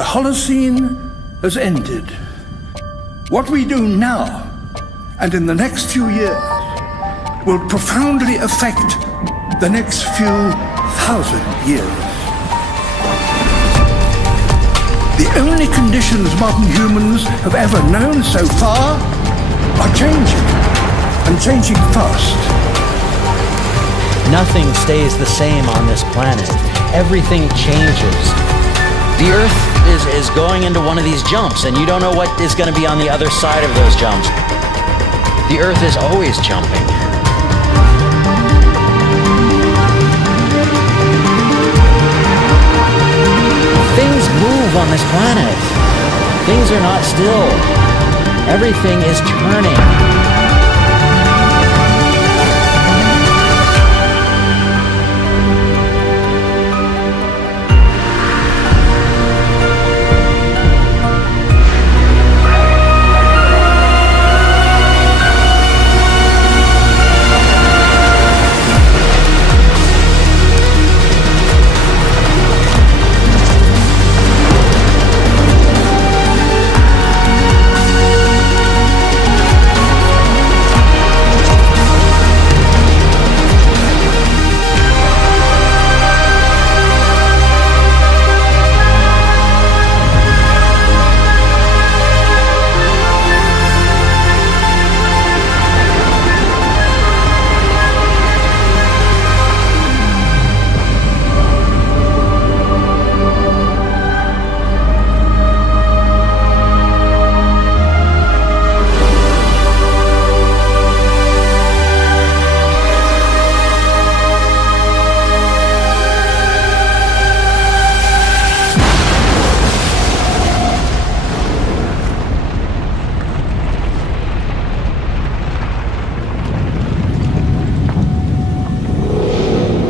The Holocene has ended. What we do now, and in the next few years, will profoundly affect the next few thousand years. The only conditions modern humans have ever known so far are changing, and changing fast. Nothing stays the same on this planet. Everything changes. The Earth is going into one of these jumps, and you don't know what is going to be on the other side of those jumps. The Earth is always jumping. Things move on this planet. Things are not still. Everything is turning.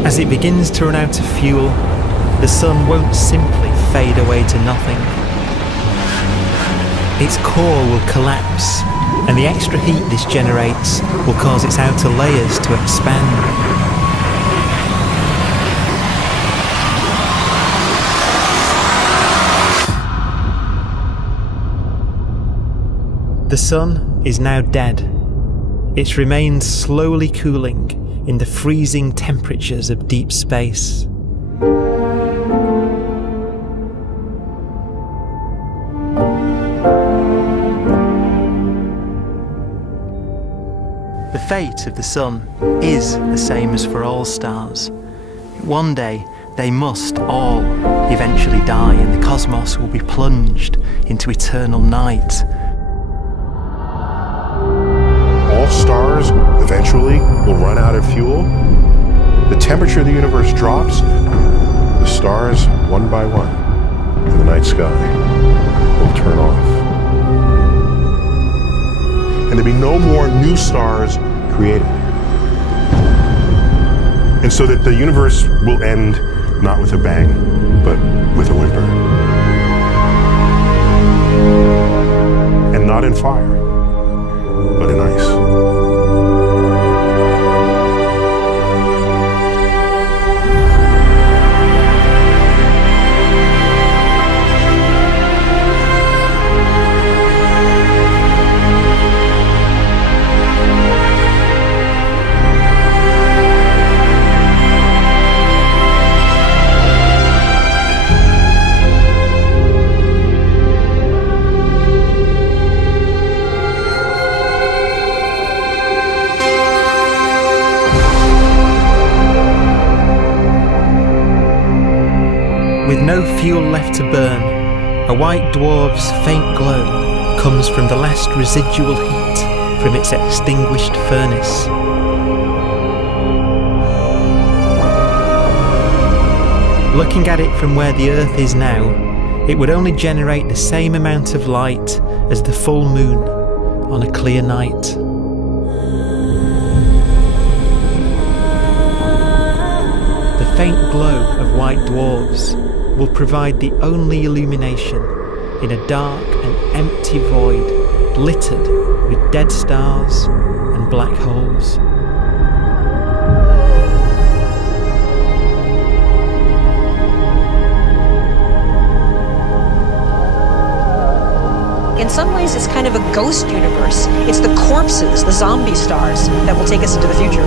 As it begins to run out of fuel, the sun won't simply fade away to nothing. Its core will collapse, and the extra heat this generates will cause its outer layers to expand. The sun is now dead. Its remains slowly cooling in the freezing temperatures of deep space. The fate of the sun is the same as for all stars. One day they must all eventually die, and the cosmos will be plunged into eternal night. All stars eventually will run out of fuel. The temperature of the universe drops. The stars, one by one, in the night sky, will turn off. And there'll be no more new stars created. And so that the universe will end not with a bang, but with a whimper. And not in fire, but in ice. With no fuel left to burn, a white dwarf's faint glow comes from the last residual heat from its extinguished furnace. Looking at it from where the Earth is now, it would only generate the same amount of light as the full moon on a clear night. The faint glow of white dwarfs will provide the only illumination in a dark and empty void littered with dead stars and black holes. universe is kind of a ghost universe. It's the corpses, the zombie stars, that will take us into the future.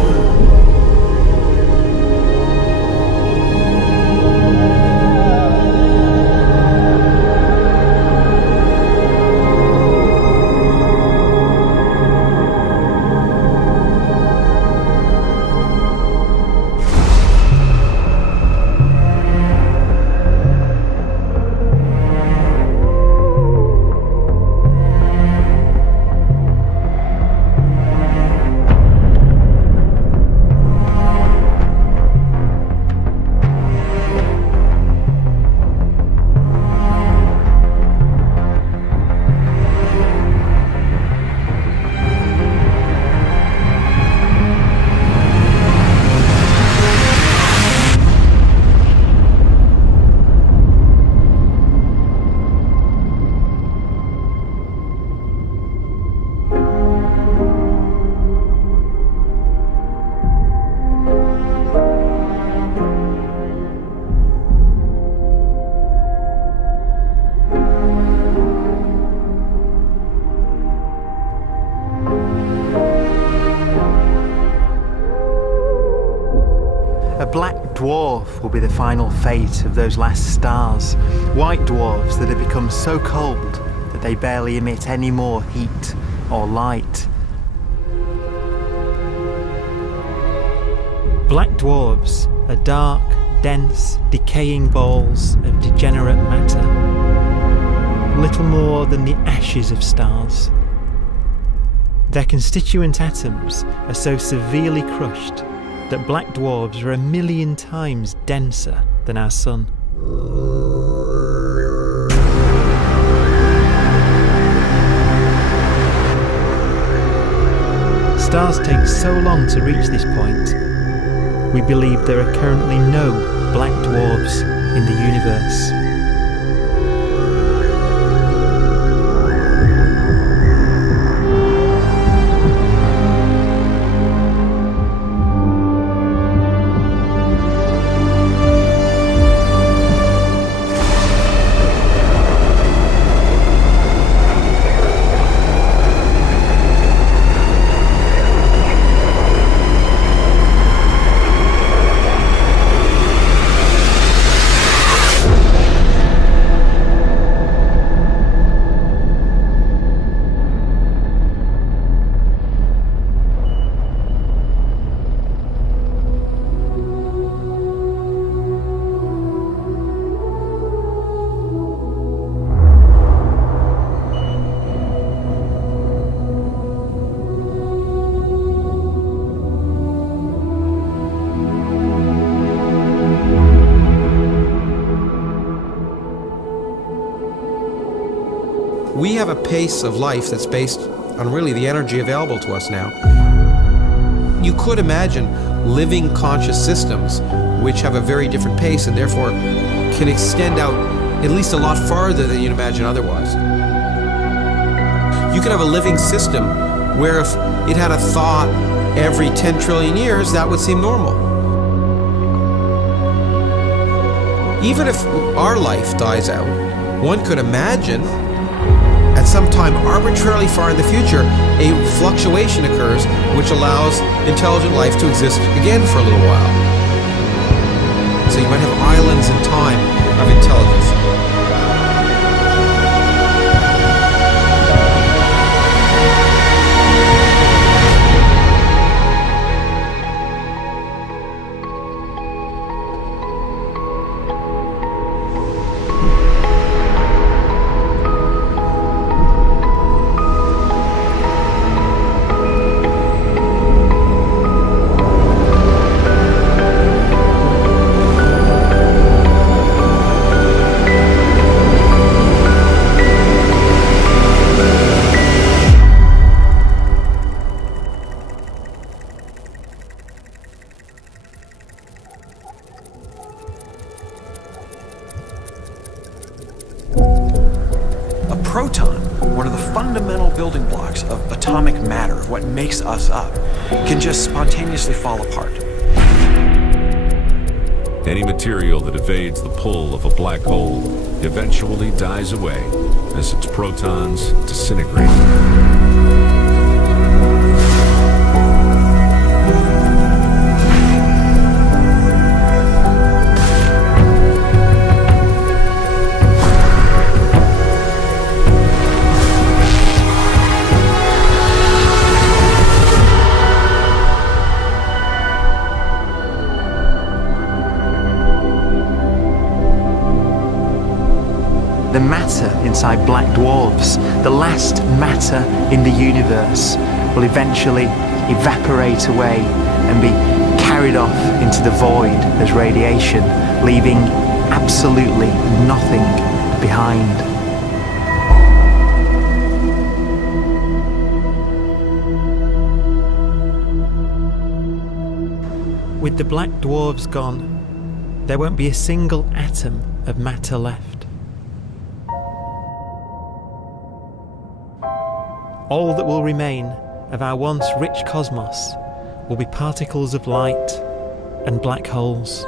A black dwarf will be the final fate of those last stars. White dwarfs that have become so cold that they barely emit any more heat or light. Black dwarfs are dark, dense, decaying balls of degenerate matter. Little more than the ashes of stars. Their constituent atoms are so severely crushed that black dwarfs are 1,000,000 times denser than our sun. Stars take so long to reach this point, we believe there are currently no black dwarfs in the universe. We have a pace of life that's based on really the energy available to us now. You could imagine living conscious systems which have a very different pace and therefore can extend out at least a lot farther than you'd imagine otherwise. You could have a living system where if it had a thought every 10 trillion years, that would seem normal. Even if our life dies out, one could imagine at some time arbitrarily far in the future, a fluctuation occurs which allows intelligent life to exist again for a little while. So you might have islands in time of intelligence. Proton, one of the fundamental building blocks of atomic matter, of what makes us up, can just spontaneously fall apart. Any material that evades the pull of a black hole eventually dies away as its protons disintegrate. The matter inside black dwarfs, the last matter in the universe, will eventually evaporate away and be carried off into the void as radiation, leaving absolutely nothing behind. With the black dwarfs gone, there won't be a single atom of matter left. All that will remain of our once rich cosmos will be particles of light and black holes.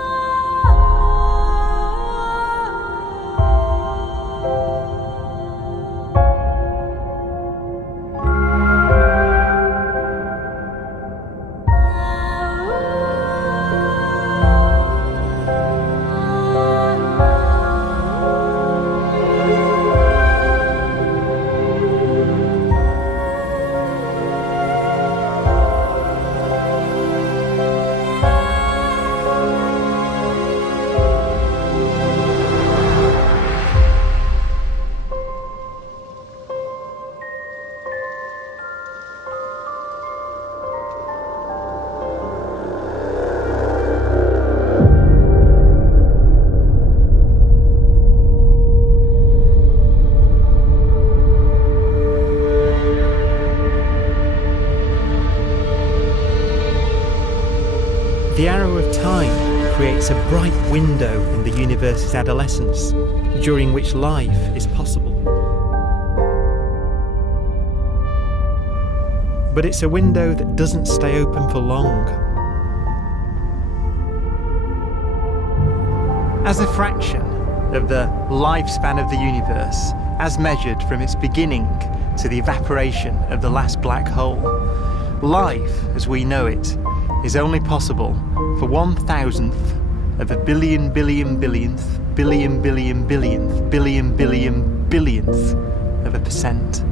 The arrow of time creates a bright window in the universe's adolescence, during which life is possible. But it's a window that doesn't stay open for long. As a fraction of the lifespan of the universe, as measured from its beginning to the evaporation of the last black hole, life, as we know it, is only possible for 1,000th of a billion billionth of a percent.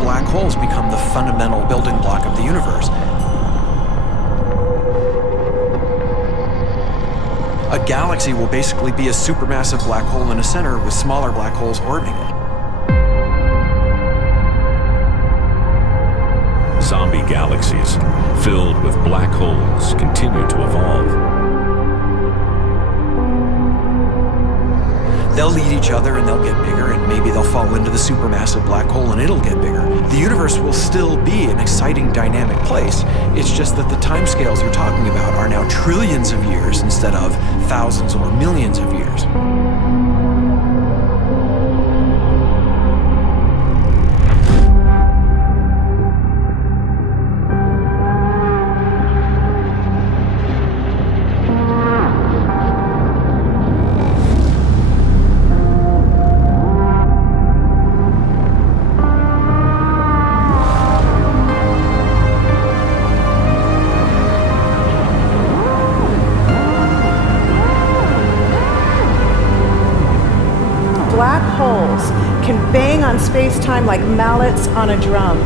Black holes become the fundamental building block of the universe. A galaxy will basically be a supermassive black hole in a center with smaller black holes orbiting it. Zombie galaxies filled with black holes continue to evolve. They'll eat each other and they'll get bigger, and maybe they'll fall into the supermassive black hole and it'll get bigger. The universe will still be an exciting, dynamic place. It's just that the timescales you're talking about are now trillions of years instead of thousands or millions of years. Black holes can bang on space-time like mallets on a drum.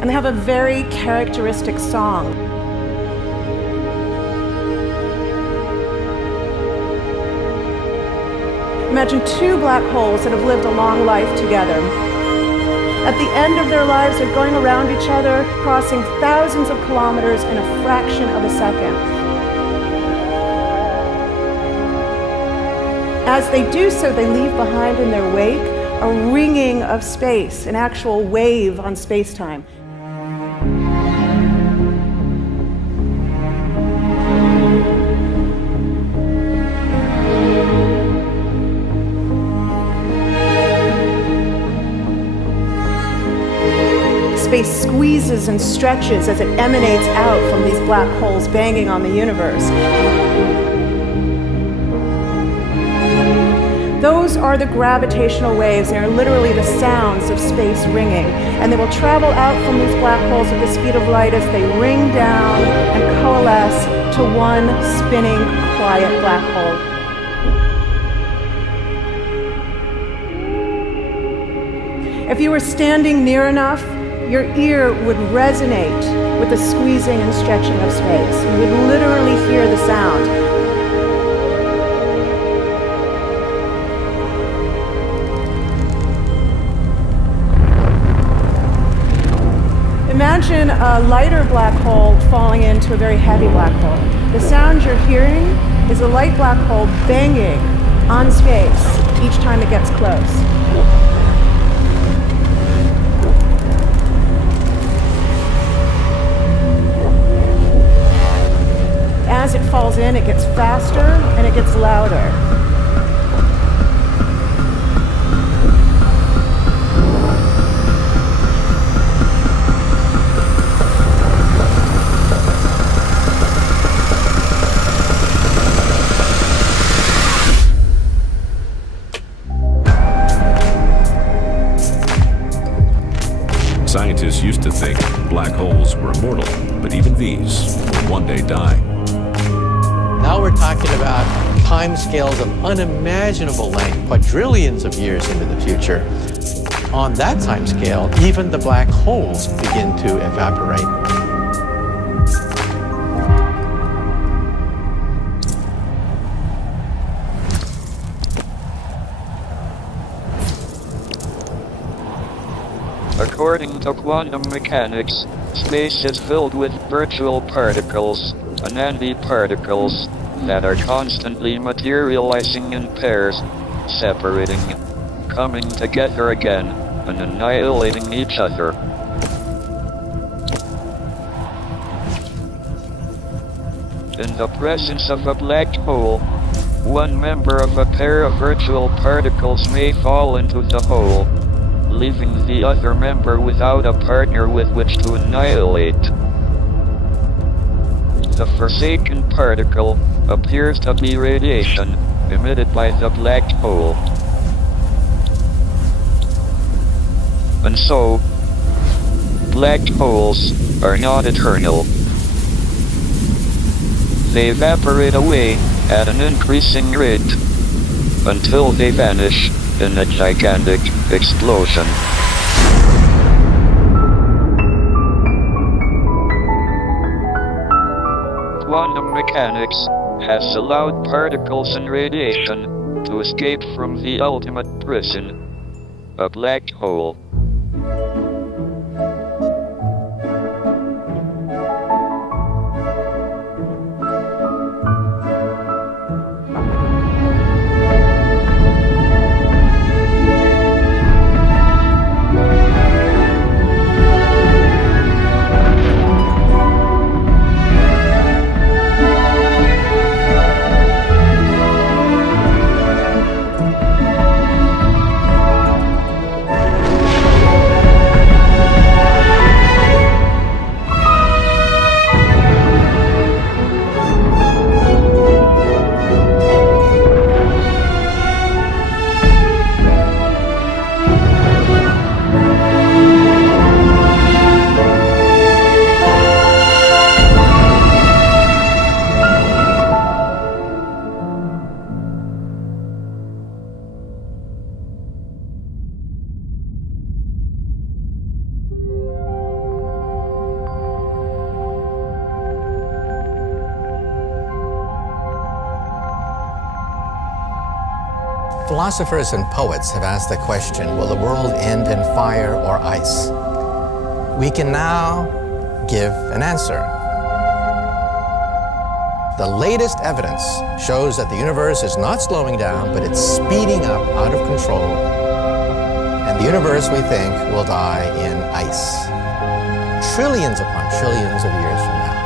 And they have a very characteristic song. Imagine two black holes that have lived a long life together. At the end of their lives, they're going around each other, crossing thousands of kilometers in a fraction of a second. As they do so, they leave behind in their wake a ringing of space, an actual wave on space-time. squeezes and stretches as it emanates out from these black holes banging on the universe. Those are the gravitational waves. They are literally the sounds of space ringing. And they will travel out from these black holes at the speed of light as they ring down and coalesce to one spinning, quiet black hole. If you were standing near enough, your ear would resonate with the squeezing and stretching of space. You would literally hear the sound. Imagine a lighter black hole falling into a very heavy black hole. The sound you're hearing is a light black hole banging on space each time it gets close. As it falls in, it gets faster and it gets louder. Scientists used to think black holes were immortal, but even these will one day die. Now we're talking about timescales of unimaginable length, quadrillions of years into the future. On that timescale, even the black holes begin to evaporate. According to quantum mechanics, space is filled with virtual particles, antiparticles, that are constantly materializing in pairs, separating, coming together again, and annihilating each other. In the presence of a black hole, one member of a pair of virtual particles may fall into the hole, leaving the other member without a partner with which to annihilate. The forsaken particle appears to be radiation emitted by the black hole. And so, black holes are not eternal. They evaporate away at an increasing rate until they vanish in a gigantic explosion. Quantum mechanics has allowed particles and radiation to escape from the ultimate prison, a black hole. Philosophers and poets have asked the question, will the world end in fire or ice? We can now give an answer. The latest evidence shows that the universe is not slowing down, but it's speeding up out of control. And the universe, we think, will die in ice. Trillions upon trillions of years from now.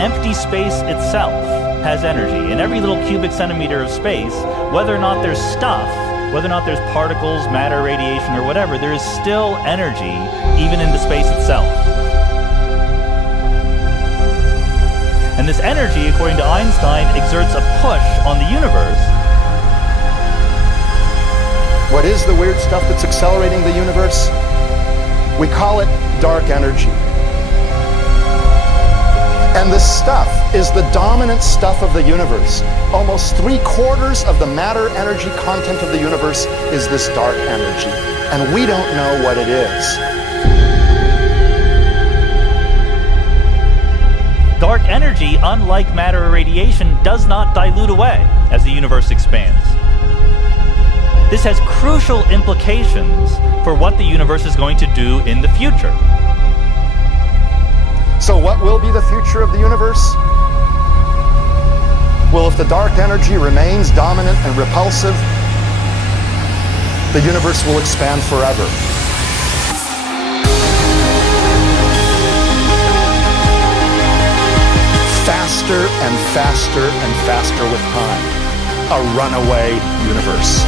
Empty space itself has energy. In every little cubic centimeter of space, whether or not there's stuff whether or not there's particles, matter, radiation, or whatever, there is still energy even in the space itself. And this energy, according to Einstein, exerts a push on the universe. What is the weird stuff that's accelerating the universe? We call it dark energy. And this stuff is the dominant stuff of the universe. Almost 3/4 of the matter-energy content of the universe is this dark energy. And we don't know what it is. Dark energy, unlike matter or radiation, does not dilute away as the universe expands. This has crucial implications for what the universe is going to do in the future. So what will be the future of the universe? Well, if the dark energy remains dominant and repulsive, the universe will expand forever. Faster and faster and faster with time. A runaway universe.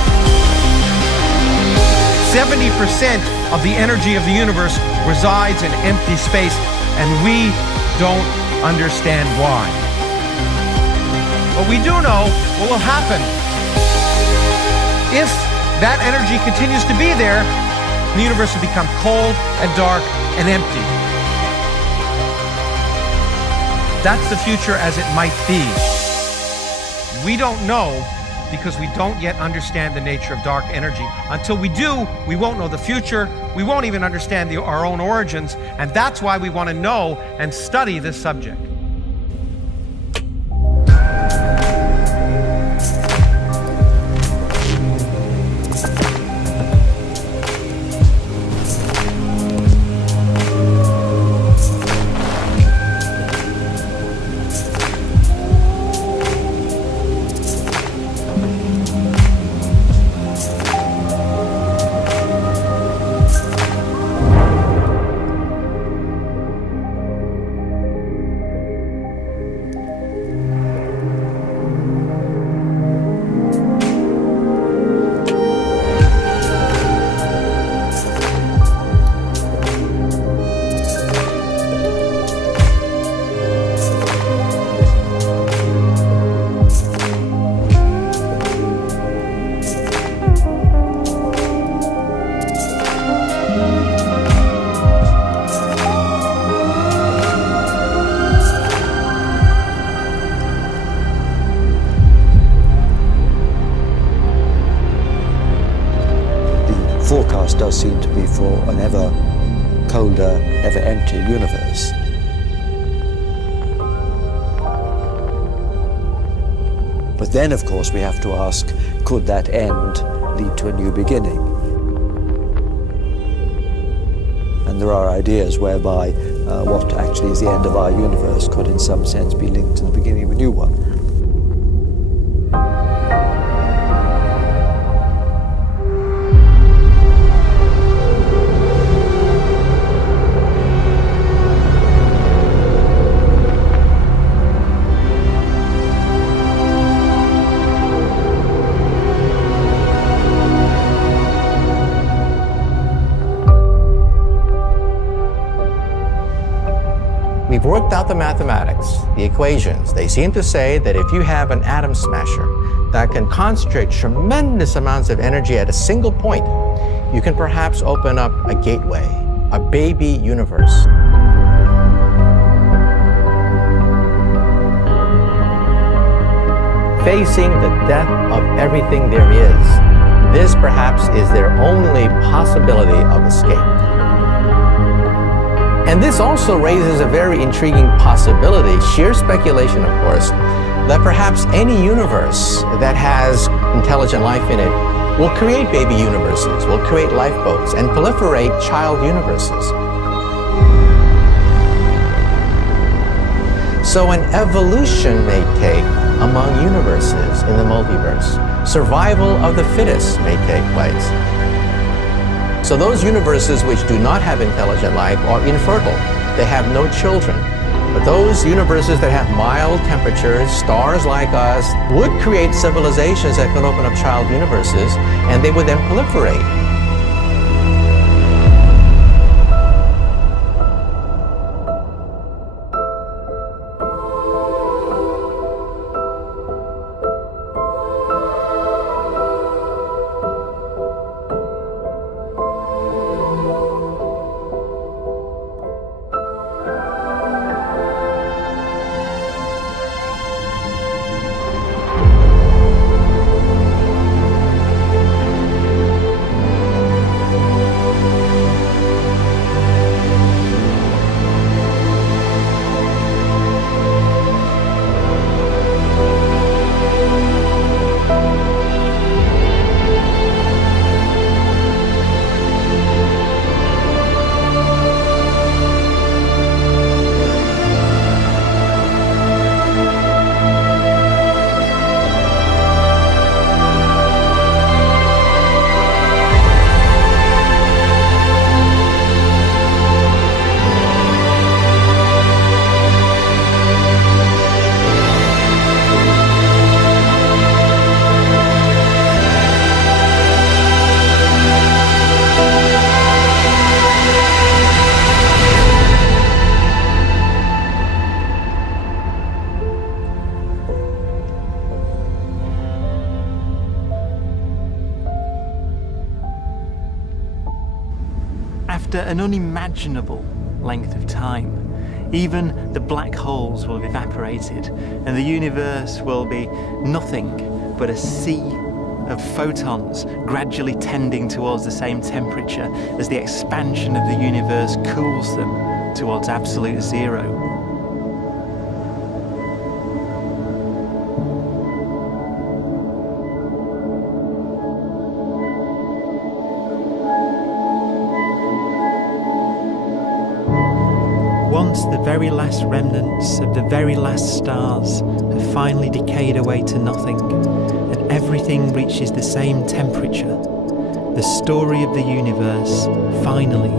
70% of the energy of the universe resides in empty space, and we don't understand why. But we do know what will happen. If that energy continues to be there, the universe will become cold and dark and empty. That's the future as it might be. We don't know because we don't yet understand the nature of dark energy. Until we do, we won't know the future. We won't even understand our own origins, and that's why we want to know and study this subject. Forecast does seem to be for an ever colder, ever emptier universe. But then, of course, we have to ask, could that end lead to a new beginning? And there are ideas whereby what actually is the end of our universe could in some sense be linked to the beginning of a new one. We've worked out the mathematics, the equations. They seem to say that if you have an atom smasher that can concentrate tremendous amounts of energy at a single point, you can perhaps open up a gateway, a baby universe. Facing the death of everything there is, this perhaps is their only possibility of escape. And this also raises a very intriguing possibility, sheer speculation of course, that perhaps any universe that has intelligent life in it will create baby universes, will create lifeboats, and proliferate child universes. So an evolution may take among universes in the multiverse. Survival of the fittest may take place. So those universes which do not have intelligent life are infertile. They have no children. But those universes that have mild temperatures, stars like us, would create civilizations that could open up child universes, and they would then proliferate. After an unimaginable length of time, even the black holes will have evaporated, and the universe will be nothing but a sea of photons gradually tending towards the same temperature as the expansion of the universe cools them towards absolute zero. Once the very last remnants of the very last stars have finally decayed away to nothing, and everything reaches the same temperature, the story of the universe finally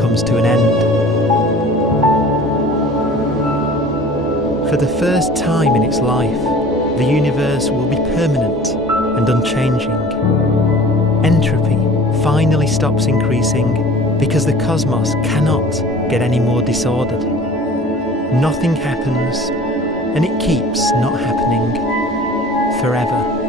comes to an end. For the first time in its life, the universe will be permanent and unchanging. Entropy finally stops increasing because the cosmos cannot get any more disordered. Nothing happens, and it keeps not happening forever.